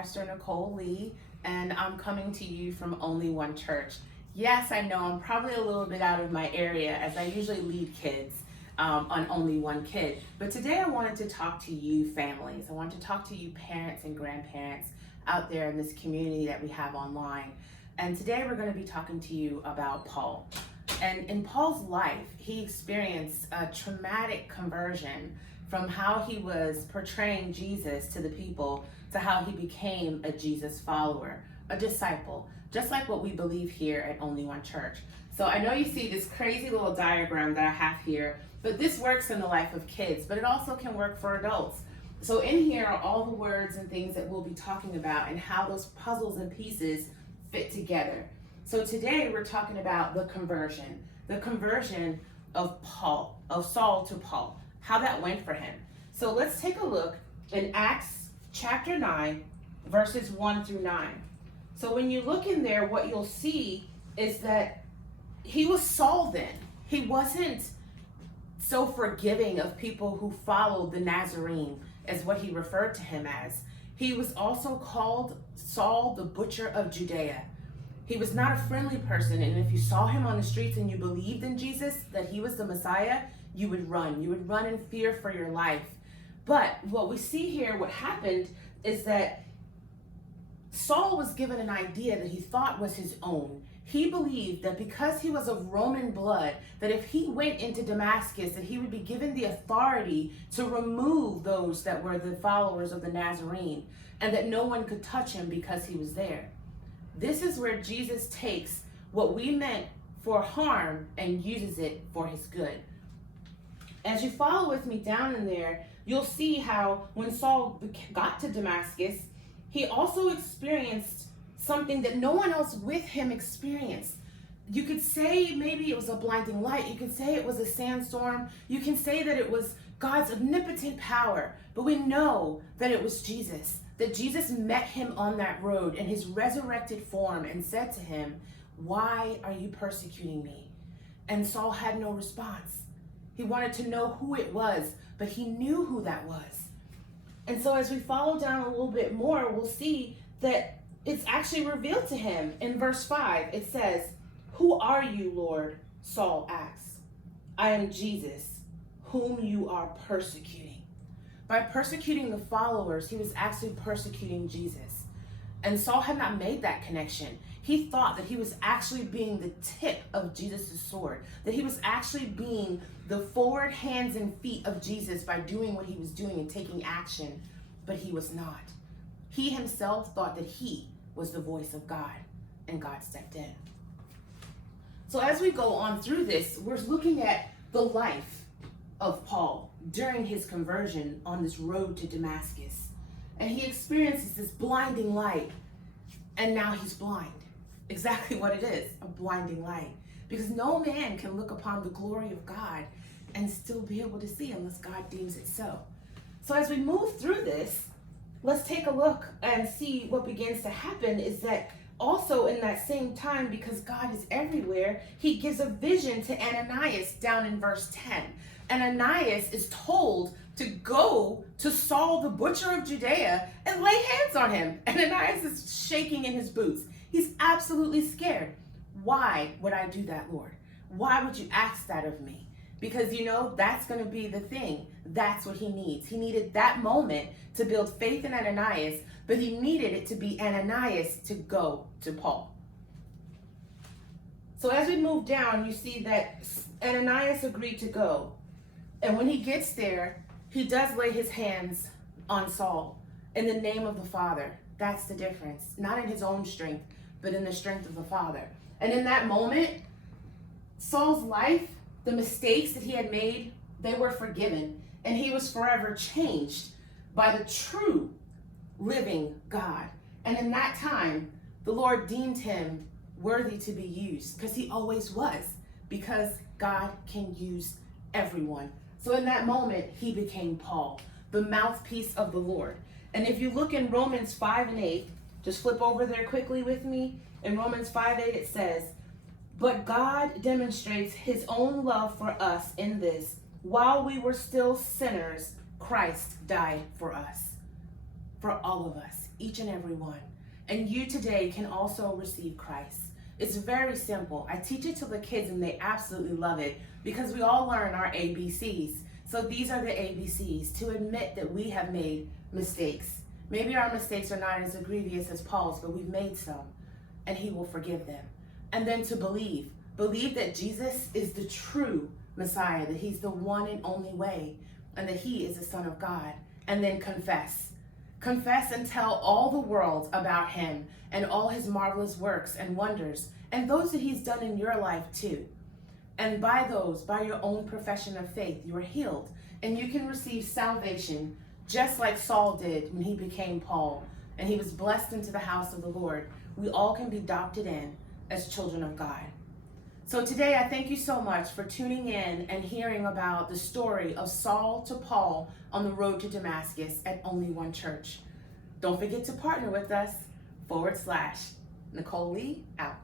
Pastor Nicole Lee, and I'm coming to you from Only One Church. Yes, I know I'm probably a little bit out of my area as I usually lead kids on Only One Kid, but today I wanted to talk to you families. I want to talk to you parents and grandparents out there in this community that we have online. And today we're going to be talking to you about Paul. And in Paul's life, he experienced a traumatic conversion from how he was portraying Jesus to the people to how he became a Jesus follower, a disciple, just like what we believe here at Only One Church. So I know you see this crazy little diagram that I have here, but this works in the life of kids, but it also can work for adults. So in here are all the words and things that we'll be talking about and how those puzzles and pieces fit together. So today we're talking about the conversion of Paul, of Saul to Paul, how that went for him. So let's take a look in Acts chapter 9, verses 1 through 9. So when you look in there, what you'll see is that he was Saul then. He wasn't so forgiving of people who followed the Nazarene, as what he referred to him as. He was also called Saul, the butcher of Judea. He was not a friendly person, and if you saw him on the streets and you believed in Jesus, that he was the Messiah, you would run. You would run in fear for your life. But what we see here, what happened is that Saul was given an idea that he thought was his own. He believed that because he was of Roman blood, that if he went into Damascus, that he would be given the authority to remove those that were the followers of the Nazarene, and that no one could touch him because he was there. This is where Jesus takes what we meant for harm and uses it for his good. As you follow with me down in there, you'll see how when Saul got to Damascus, he also experienced something that no one else with him experienced. You could say maybe it was a blinding light. You could say it was a sandstorm. You can say that it was God's omnipotent power. But we know that it was Jesus, that Jesus met him on that road in his resurrected form and said to him, "Why are you persecuting me?" And Saul had no response. He wanted to know who it was, but he knew who that was. And so as we follow down a little bit more, we'll see that it's actually revealed to him. In verse 5, it says, "Who are you, Lord?" Saul asks. "I am Jesus, whom you are persecuting." By persecuting the followers, he was actually persecuting Jesus. And Saul had not made that connection. He thought that he was actually being the tip of Jesus' sword, that he was actually being the forward hands and feet of Jesus by doing what he was doing and taking action, but he was not. He himself thought that he was the voice of God, and God stepped in. So as we go on through this, we're looking at the life of Paul during his conversion on this road to Damascus. And he experiences this blinding light, and now he's blind. Exactly what it is, a blinding light. Because no man can look upon the glory of God and still be able to see unless God deems it so. So as we move through this, let's take a look and see what begins to happen is that also in that same time, because God is everywhere, he gives a vision to Ananias down in verse 10. Ananias is told to go to Saul, the butcher of Judea, and lay hands on him. Ananias is shaking in his boots. He's absolutely scared. Why would I do that, Lord? Why would you ask that of me? Because that's going to be the thing. That's what he needs. He needed that moment to build faith in Ananias, but he needed it to be Ananias to go to Paul. So as we move down, you see that Ananias agreed to go. And when he gets there, he does lay his hands on Saul in the name of the Father. That's the difference. Not in his own strength, but in the strength of the Father. And in that moment, Saul's life, the mistakes that he had made, they were forgiven. And he was forever changed by the true living God. And in that time, the Lord deemed him worthy to be used, because he always was, because God can use everyone. So in that moment, he became Paul, the mouthpiece of the Lord. And if you look in Romans 5 and 8, just flip over there quickly with me. In Romans 5:8 it says, "But God demonstrates his own love for us in this, while we were still sinners, Christ died for us." For all of us. each and every one. And you today can also receive Christ. It's very simple. I teach it to the kids and they absolutely love it because we all learn our ABCs. So these are the ABCs: to admit that we have made mistakes. Maybe our mistakes are not as grievous as Paul's, but we've made some, and he will forgive them. And then to believe. Believe that Jesus is the true Messiah, that he's the one and only way, and that he is the Son of God. And then confess. Confess and tell all the world about him and all his marvelous works and wonders, and those that he's done in your life too. And by your own profession of faith, you are healed, and you can receive salvation just like Saul did when he became Paul, and he was blessed into the house of the Lord. We all can be adopted in as children of God. So today I thank you so much for tuning in and hearing about the story of Saul to Paul on the road to Damascus at Only One Church. Don't forget to partner with us, /Nicole Lee out.